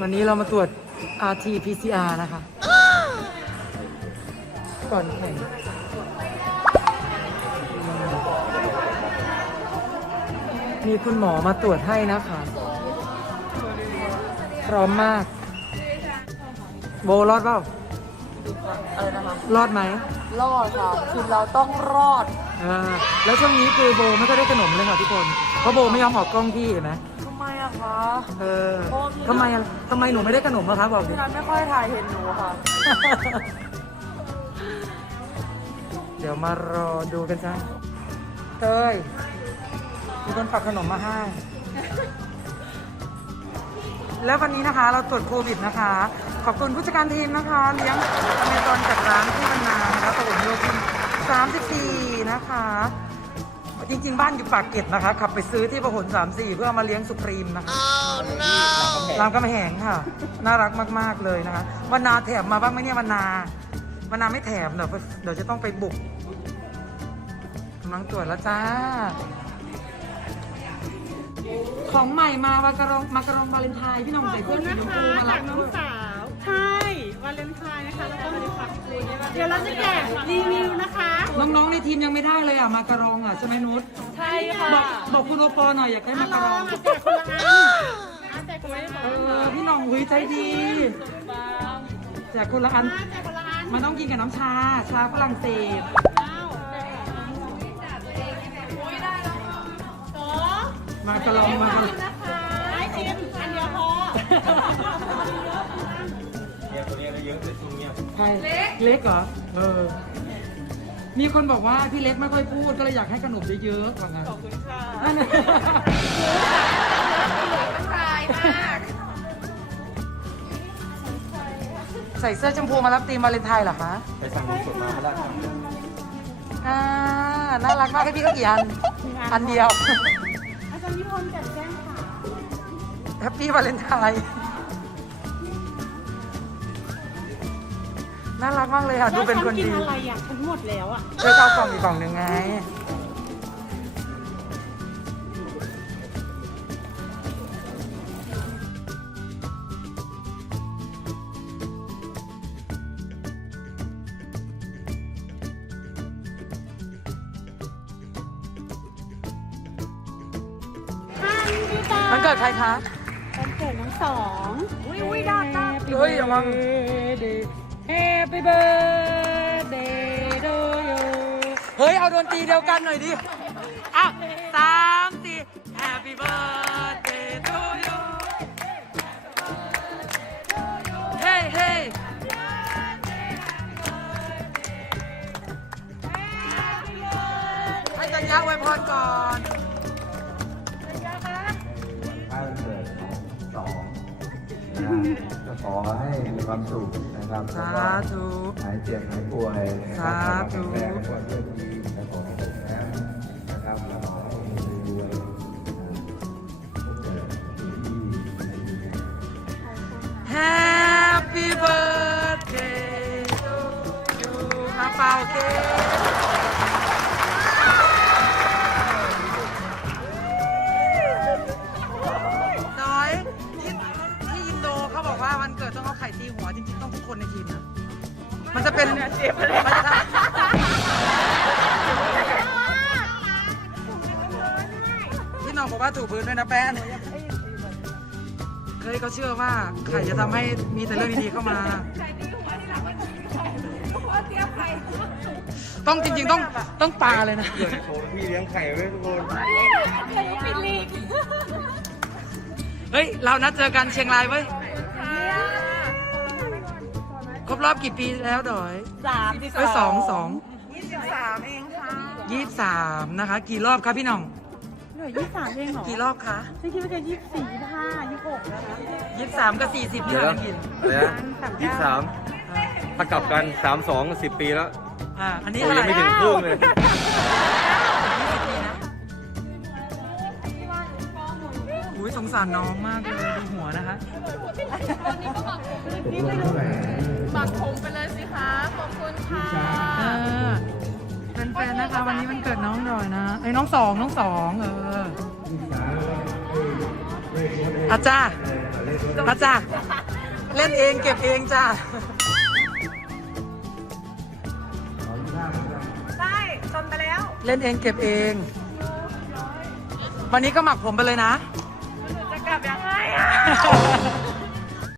วันนี้เรามาตรวจ RT PCR นะคะ ก่อนแข่งมีคุณหมอมาตรวจให้นะคะ พร้อมมาก โบรอดเปล่าอะไรนะคะรอดไหมรอดค่ะทีมเราต้องรอดเออแล้วช่วงนี้คือโบไม่ค่อยได้ขนมเลยค่ะทุกคน เพราะโบไม่ยอมออกกล้องพี่เห็นไหมทำไมอะคะ เออโอ้พี่ ทำไมอะทำไมหนูไม่ได้ขนมอะคะบอกดิพี่นัทไม่ค่อยถ่ายเห็นหนูค่ะ เดี๋ยวมารอดูกันจ้าเตย มีคนฝากขนมมาให้ แล้ววันนี้นะคะเราตรวจโควิดนะคะ ขอบคุณผู้จัดการทีมนะคะ เลี้ยงอเมซอนจากร้านที่มันนานะคะตะวันโยธิน34 นะคะ จริง ๆ บ้านอยู่ปากเกร็ดนะคะ ขับไปซื้อที่ประหล34เพื่อเอามาเลี้ยงสุพรีมนะคะ รามกำแหงค่ะ น่ารักมาก ๆ เลยนะคะวันนาแถมมาบ้างไหมเนี่ยวันนาวันนาไม่แถมเดี๋ยวเดี๋ยวจะต้องไปบุกกำลังตรวจแล้วจ้า ของใหม่มาวากระรองมากระรองวาเลนไทน์พี่น้องใส่เพื่อสีชมพูมารัจากน้องสาวาเลนไทน์นะคะ แล้วก็มาดูค่ะเดี๋ยวเราจะแกะรีวิวนะคะ น้องๆในทีมยังไม่ได้เลยอะ มากระรองอะใช่ไหมนุชใช่ค่ะบอกบอกคุณโอปอหน่อยอยากได้มากระรองแจกคนละอันอะแจกคนละอันเออพี่หน้องหุยใจดีแจกคนละอันแจกคนละอันมันต้องกินกับน้ำชา ชาฝรั่งเศสอ้าวสองมากระรองมากระรอง ใช่เล็กเหรอ เออ มีคนบอกว่าพี่เล็กไม่ค่อยพูดก็เลยอยากให้ขนมเยอะๆว่างั้นขอบคุณค่ะนั่นน่ะใส่เสื้อชมพูมารับตีมวาเลนไทน์เหรอคะไปสั่งนมสดมาก็ได้ครับอ่าน่ารักมากให้พี่ก็กี่อัน อันเดียว อาจารย์นิพนธ์จัดแจ้งค่ะ แฮปปี้วาเลนไทน์ น่ารักมากเลยค่ะดูเป็นคนกินดีอะไรอะฉันหมดแล้วอะเธอจะเอากล่องอีกกล่องหนึ่งไงมันเกิดใครคะ วันเกิดน้องสองอุ้ยอุ้ยดาดาเฮ้ยระวัง Happy birthday to you เฮ้ย เอาดนตรีเดียวกันหน่อยดิ อะสามสี่ Happy birthday to you เฮ้เฮ้ให้จันยะไว้พรก่อน นะก็ขอให้มีความสุขนะครับสาธุหายเจ็บหายป่วยนะครับสาธุแข็งแรงแล้วก็เรื่องดีและของตกนะนะครับแล้วขอให้รวยๆนะเกิดที่ดี Happy birthday to you มาเป่าเค้ บอกว่าวันเกิดต้องเอาไข่ตีหัวจริงๆต้องทุกคนในทีมนะ มันจะเป็นมันจะทำพี่น้องบอกว่าถูพื้นด้วยนะแป้นเคยเขาเชื่อว่าไข่จะทำให้มีแต่เรื่องดีๆเข้ามา ต้องจริงๆต้องต้องปลาเลยนะ เกิดโชว์พี่เลี้ยงไข่ไว้ทุกคนเฮ้ย เรานัดเจอกันเชียงรายเว้ย ครบรอบกี่ปีแล้วดอยสามสิบเอ้ยสองสองยี่สิบสามเองค่ะยี่สิบสามนะคะ กี่รอบคะพี่หน้องเหลือยี่สิบสามเองเหรอกี่รอบคะฉันคิดว่าจะยี่สิบสี่ยี่สิบห้ายี่สิบหกแล้วนะยี่สิบสามกับสี่สิบนี่เดี๋ยวเรานะกินอะไรนะยี่สิบสามถ้ากลับกันสามสองสิบปีแล้วอ่าอันนี้โอ้เท่าไหยัร่งไม่ถึงครึ่งเลย อุ้ยสงสารน้องมากเลยดูหัวนะคะ ตัดผมไปเลยสิคะ ขอบคุณค่ะ เออแฟนๆนะคะ วันนี้มันเกิดน้องดอยนะไอ้น้องสองน้องสองเอออาจ้าอาจ้าเล่นเองเก็บเองจ้าใช่ชนไปแล้วเล่นเองเก็บเอง วันนี้ก็หมักผมไปเลยนะจะกลับยังไงอะ